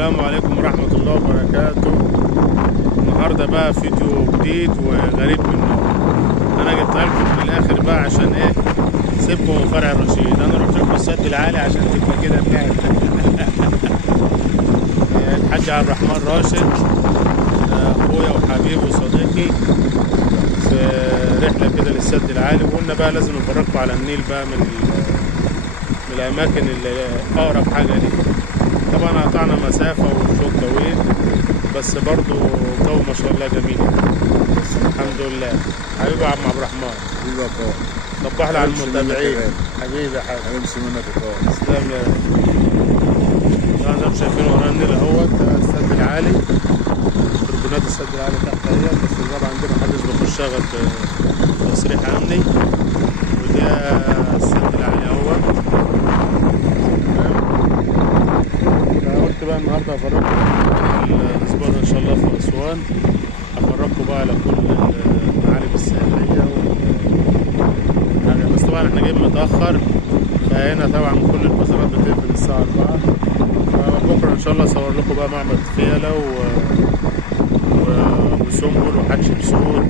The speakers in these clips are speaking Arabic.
السلام عليكم ورحمة الله وبركاته. النهاردة بقى فيديو جديد وغريب منه. أنا جبتها لكم في الآخر بقى عشان إيه؟ سيبكم من فرع الرشيد. أنا رحت لكم السد العالي عشان تبقى كده بنعمل الحاج عبد الرحمن راشد أخويا وحبيبي وصديقي في رحلة كده للسد العالي، وقلنا بقى لازم نفرجكم على النيل بقى من الأماكن اللي أقرب حاجة ليه. طبعا قطعنا مسافة وشوط طويل، بس برضو جو ما شاء الله جميل. الحمد لله. حبيبي يا عم عبد الرحمن، حبيبي يا طارق، صبح لي على المتابعين. حبيبي يا حبيبي، هنمشي منك يا طارق. تسلم يا رب. زي ما شايفين ورانا النيل اهوت، السد العالي، تربونات السد العالي تحت اهيت، بس طبعا دي محدش بيخشها غير بتصريح امني. وده السد العالي اهوت. قلت بقى النهارده افرجكم الاسبوع ده ان شاء الله في اسوان، افرجكم بقى على كل المعالم السياحيه بس طبعا احنا جايين متاخر، فهنا طبعا كل البازارات بتقفل الساعه 4. فبكره ان شاء الله اصور لكم بقى معبد فيلة وسنبل وحتشبسوت.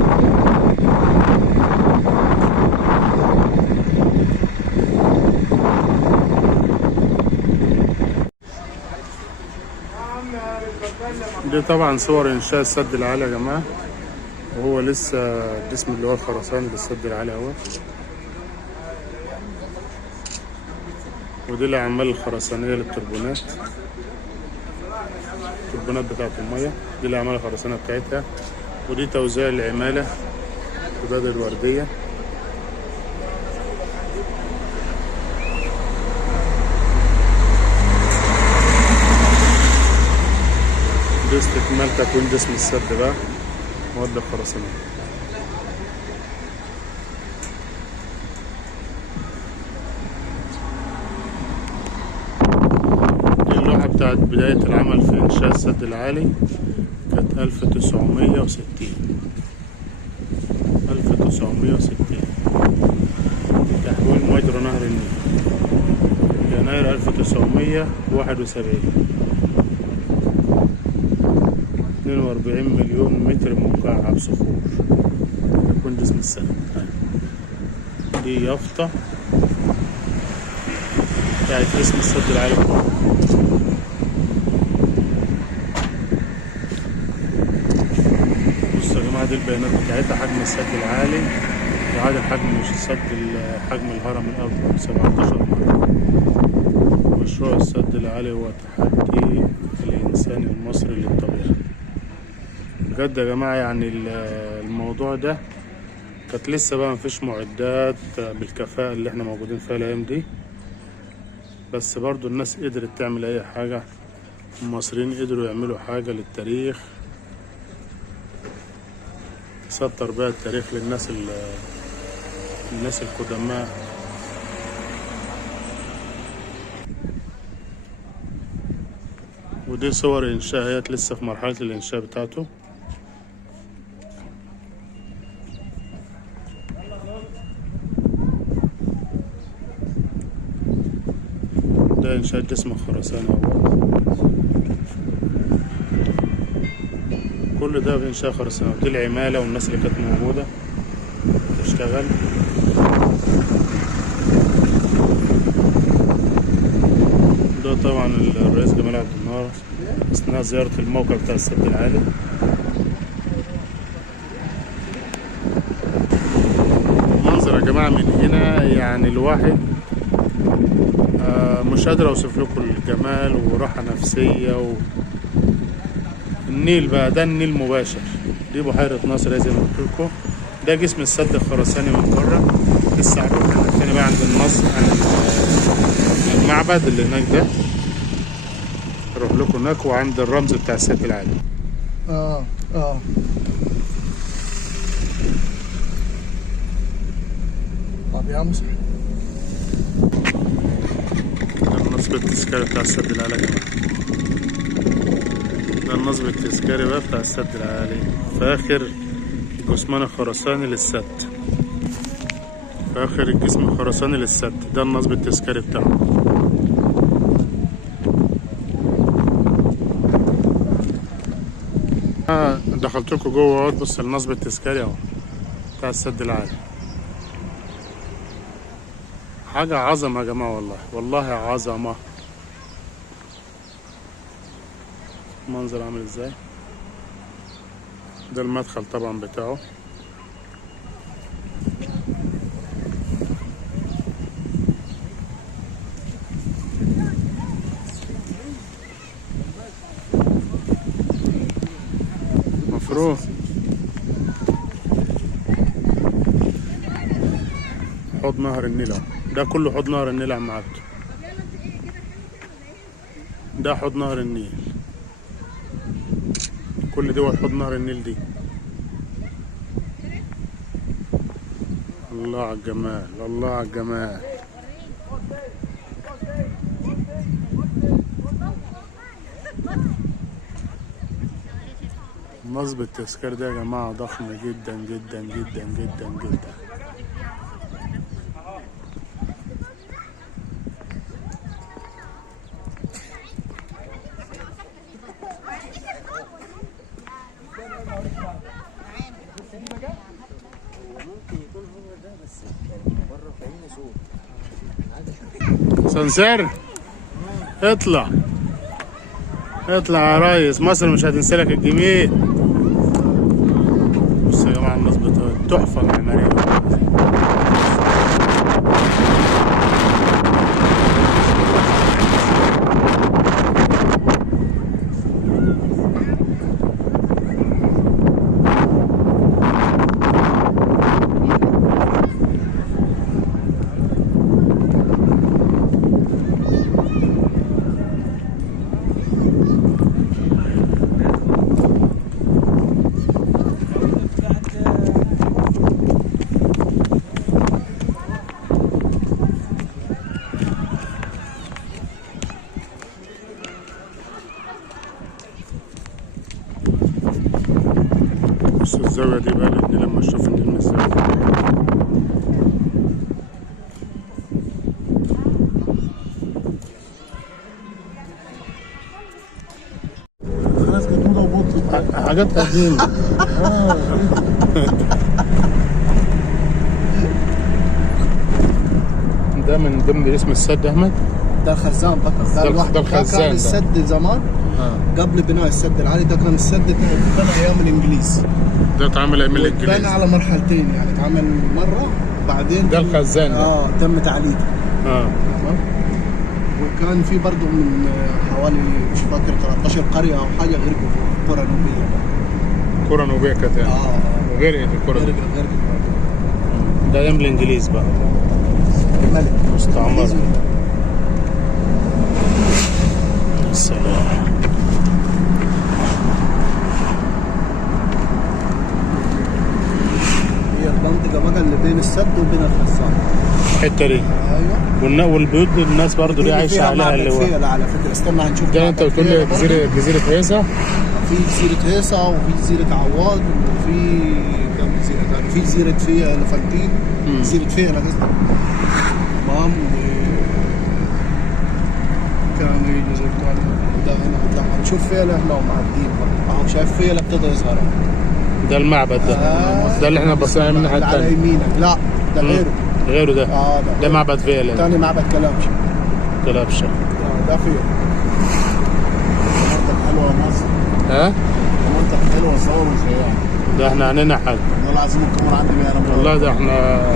دي طبعا صور انشاء السد العالي يا جماعه، وهو لسه الجسم اللي هو الخرساني للسد العالي اهو. ودي الاعمال الخرسانيه للتربونات، التربونات بتاعت الميه، دي الاعمال الخرسانيه بتاعتها. ودي توزيع العماله في بدر الورديه. دي استكمال تكوين جسم السد بقى، مواد الخرسانية. دي اللوحة بتاعت بداية العمل في إنشاء السد العالي، كانت 1960. تحويل مجرى نهر النيل يناير 1971. 42 مليون متر مكعب صخور يكون جسم السد. دي يافطة بتاعت اسم السد العالي. بصوا يا جماعة، دي البيانات بتاعتها. حجم السد العالي يعادل حجم حجم الهرم الأكبر 17 مرة. مشروع السد العالي هو تحدي الإنسان المصري للطبيعة. بجد يا جماعة، يعني الموضوع ده كانت لسه بقى مفيش معدات بالكفاءة اللي احنا موجودين فيها الأيام دي، بس برضو الناس قدرت تعمل أي حاجة. المصريين قدروا يعملوا حاجة للتاريخ، سطر بقى التاريخ للناس القدماء. ودي صور إنشاءات لسه في مرحلة الإنشاء بتاعته. ده إنشاء جسم الخرساني أهو. كل ده في إنشاء خرساني. ودي العمالة والناس اللي كانت موجودة تشتغل. ده طبعا الرئيس جمال عبد الناصر أثناء زيارة الموقع بتاع السد العالي. منظر يا جماعة من هنا، يعني الواحد مش قادر اوصف لكم الجمال وراحة نفسية. النيل بقى، ده النيل مباشر. دي بحيرة ناصر زي ما قلت لكم. ده جسم السد الخرساني من بره. لسه هنروح تاني بقى عند النصر، عند المعبد اللي هناك ده. اروح لكم هناك، وعند الرمز بتاع السد العالي. طب يا مصر، النصب التذكاري بتاع السد العالي يا جماعة. ده النصب التذكاري بقى بتاع السد العالي، في آخر جسمان الخرساني للسد، في آخر الجسم الخرساني للسد. ده النصب التذكاري بتاعه. دخلت لكم جوه اهو. بص النصب التذكاري اهو بتاع السد العالي. حاجة عظمة يا جماعة، والله والله عظمة. المنظر عامل ازاي. ده المدخل طبعا بتاعه. مفروض حوض نهر النيل اهو. ده كله حوض نهر النيل يا عم عبده. ده حوض نهر النيل، كل دول حوض نهر النيل دي. الله على الجمال، الله على الجمال. نصب التذكار ده يا جماعة ضخم جدا جدا جدا جدا جدا. سنسر اطلع اطلع يا ريس، مصر مش هتنسى لك الجميل. بص يا جماعه النصب تحفه معماريه. بص الزاوية دي بقى لما اشوف النيل من الزاوية دي. خلاص كانت موضة وبطل حاجات قديمة. ده من ضمن اسم السد احمد. ده الخزان بقى، ده الواحد ده الخزان كان ده. السد زمان قبل بناء السد العالي. ده كان السد اتبنى ايام الانجليز. ده اتعمل ايام الانجليز. اتبنى على مرحلتين، يعني اتعمل مرة بعدين ده الخزان ده. تم تعليقه. تمام. وكان في برضه من حوالي مش فاكر 13 قرية او حاجة غرقوا في قرى نوبية. كرة نوبية كانت يعني. غير ايه الكرة دي؟ غرقوا ده ايام الانجليز بقى. الملك مستعمر. السلام. هي المنطقة بقى اللي بين السد وبين الخزان. الحتة دي. ايوه. والبيوت الناس برضو دي عايشة عليها اللي هو. لا على فكرة استنى هنشوف. ده انت بتقول لي جزيرة هيسا؟ في جزيرة هيسا وفي جزيرة عواد وفي كم جزيرة ثانية، في جزيرة فيا الفلبين، جزيرة فيا قصدي. تمام. كان في جزيرة ثانية. ده هنا لما نشوف فيلا احنا ومعديين اهو، شايف فيلا ابتدى يظهر. ده المعبد ده. ده اللي احنا بصينا من الناحية على التانية. يمينك. لا ده غيره. غيره ده. ده ده معبد فيلا. ثاني معبد كلبشة. كلبشة. ده فيلا. منطقة حلوة مصر. منطقة حلوة صور وخيال. ده احنا عنينا حاجة. والله العظيم الكاميرا عندي بيها. والله ده احنا.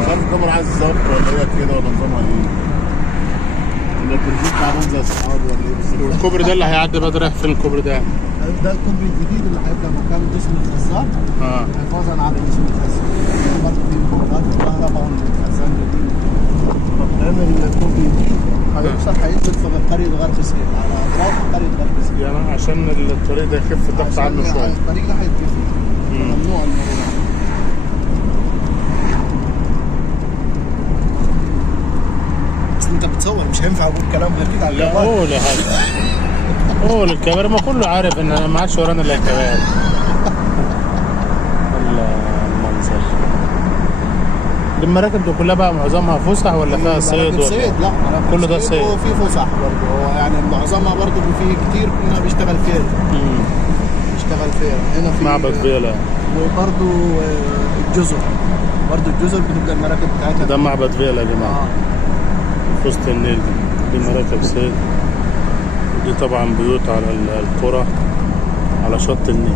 مش عارف الكاميرا عايز ظبط ولا هي كده ولا نظامها ايه؟ ولا التلفزيون تعبان زي الصحاب ولا ايه بالظبط؟ والكوبري ده اللي هيعدي بقى رايح فين الكوبري ده؟ ده الكوبري الجديد اللي هيبقى مكان اسم الخزان. حفاظا على اسم الخزان. برضه في كوبريات كهرباء والخزان جديد. بنعمل الكوبري الجديد هيوصل هينزل في قرية غرب سهيل، على اطراف قرية غرب سهيل. يعني عشان الطريق ده يخف الضغط عنه شوية. الطريق ده هيتقفل. ممنوع المرور. انت بتصور مش هينفع اقول كلام غير كده على لا قول يا حاج. قول الكبار، ما كله عارف ان ما عادش ورانا الا الكبار. الله المنظر. دي المراكب دي كلها بقى معظمها فسح ولا فيها صيد ولا؟ صيد. لا كله ده صيد. وفي فسح برضه، هو يعني معظمها برضه في كتير منها بيشتغل كده. بيشتغل فيها هنا في معبد فيلا. وبرضه الجزر، برضه الجزر بتبقى المراكب بتاعتها. ده معبد فيلا يا جماعة في وسط النيل. دي مراكب صيد، ودي طبعا بيوت على القرى على شط النيل.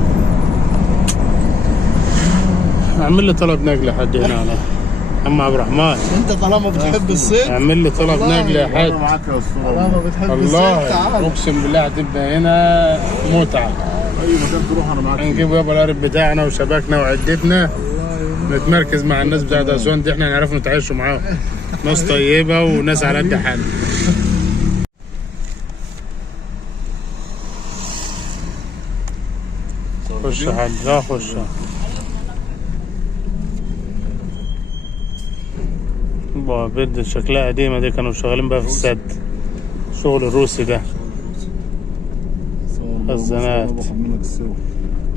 اعمل لي طلب نقل حد هنا على عم عبد الرحمن. انت طالما بتحب الصيد اعمل لي طلب نقل يا حاج. معاك يا اسطى طالما بتحب الصيد والله تعال. اقسم بالله هتبقى هنا متعة. اي مكان تروح انا معاك. هنجيب يابا القارب بتاعنا وشبكنا وعدتنا، نتمركز مع الناس بتاعت اسوان دي، احنا نعرف نتعايشوا معاهم. ناس طيبة وناس على قد حالها. خش يا حاج. لا خش. بيد شكلها قديمة دي، كانوا شغالين بقى في السد، شغل الروسي ده. خزانات.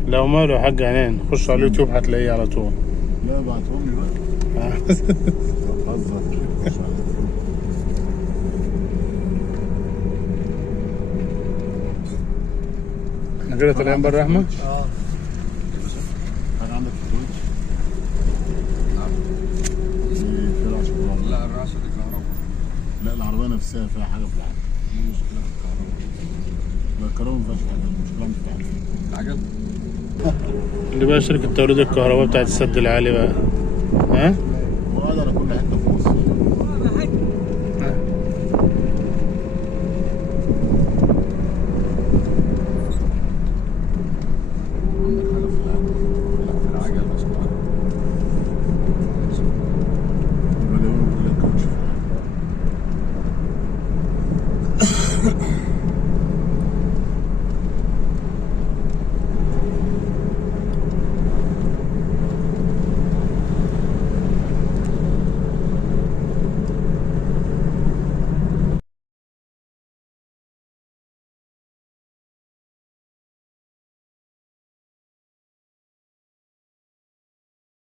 لو ماله يا حاج عينين، خش على اليوتيوب هتلاقيه على طول. لا ابعتهم لي بقى. بهزر. احنا كده طالعين بره احمد. كان عندك فلوس؟ لا الراسه دي كهرباء. لا العربيه نفسها فيها حاجه في العجل. دي مشكله في الكهرباء. لا الكهرباء ما فيهاش حاجه، المشكله بتاعت العجل. اللي بقى شركة توليد الكهرباء بتاعت السد العالي بقى. ها؟